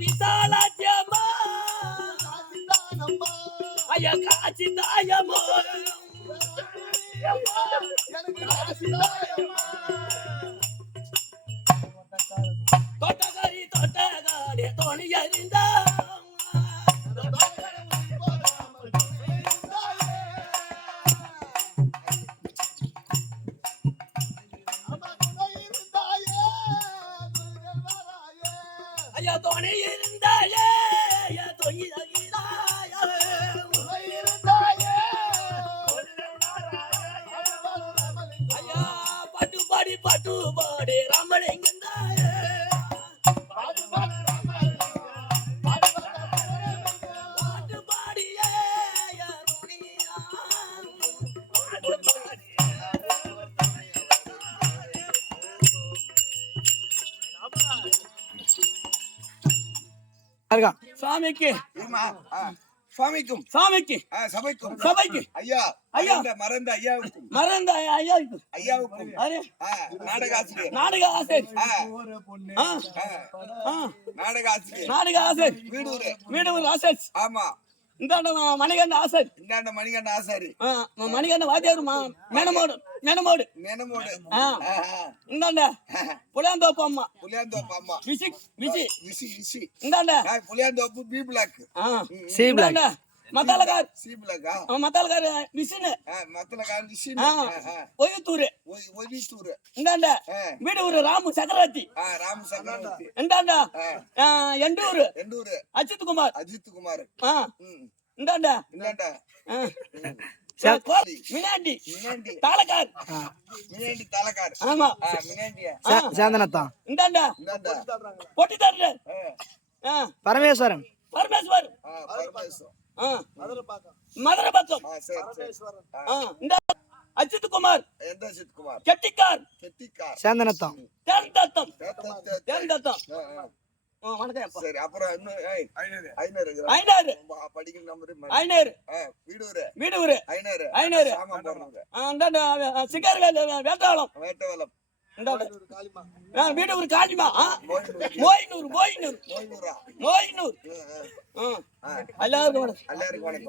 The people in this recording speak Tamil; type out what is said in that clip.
கண் பண்ணுத்தா ஐயா கண்டா கூட வேணு கூடுதான் தோணி அறிந்தா ஐயா துணை இருந்தாயே. ஐயா தொங்கி தகிதாயே ஐயா இருக்கான் சாமிக்கு. சுவாமிக்கும் சாமிக்கு. சபைக்கும். சபைக்கு. ஐயா ஐயா. மறந்த ஐயாவுக்கும். மறந்த ஐயா ஐயாவுக்கும். நாடக ஆசிரியர் நாடக ஆசை ஆ, ஆ, ஆ, ஆ, நாடக ஆசிரியர் நாடக ஆசை வீடூரு வீடு ஒரு ஆசை ஆமா. இந்தாண்ட மணிகண்ட ஆசை இந்தாண்ட மணிகண்ட ஆசாரி. மணிகண்ட வாத்தியார் மா மேனமோடு மேனமோடு. மெனமோடு. இந்தாண்ட புளியாந்தோப்பு அம்மா. புளியாந்தோப்பு அம்மா. விசி விசி. விசி விசி. இந்தாண்ட. Puliyanthope B block C block மத்தாலக்கார். C பிளாக்கா ஆ, மத்தாலக்கார் விசின்னு மத்தலக்கார ஒய்யத்தூர் ஒலித்தூர் இந்தாண்ட. வீடு ஒரு ராமு சக்கரவர்த்தி. ராம சக்கரவர்த்தி. இந்தாண்ட எண்டூர். எண்டூரு. அஜித் குமார் அஜித் குமார் இந்தாண்ட. இந்தாண்ட. மினாண்டி. மினாண்டி. தாளக்கார். மினாண்டி தாலக்கார் ஆமா. மினாண்டியா. ஆ. சேந்தனத்தான். இந்தாண்ட. பொட்டி தர்ற பரமேஸ்வரன். மதுரை பக்கம். இந்த அஜித் குமார் எந்த அஜித் குமார் கெட்டிக்கார். கெட்டிக்கார் சேந்தனத்தான் தேர்ந்தத்தம். தேத்த- தேத்த- தேர்ந்தத்தம் வணக்கம் சரி அப்புறம் இன்னும் ஐநூறு. ஐநாறு உங்க படிக்கிற நம்பரு ஐநூறு வீடூரு வீடு ஊரு ஐநூறு ஐநூறு. சாமான் போடுறாங்க ஆ, வீடு ஊரு காளிமா. மோயினூர் மோயினூர். மோயினூர்? எல்லாருக்கும் வணக்கம்.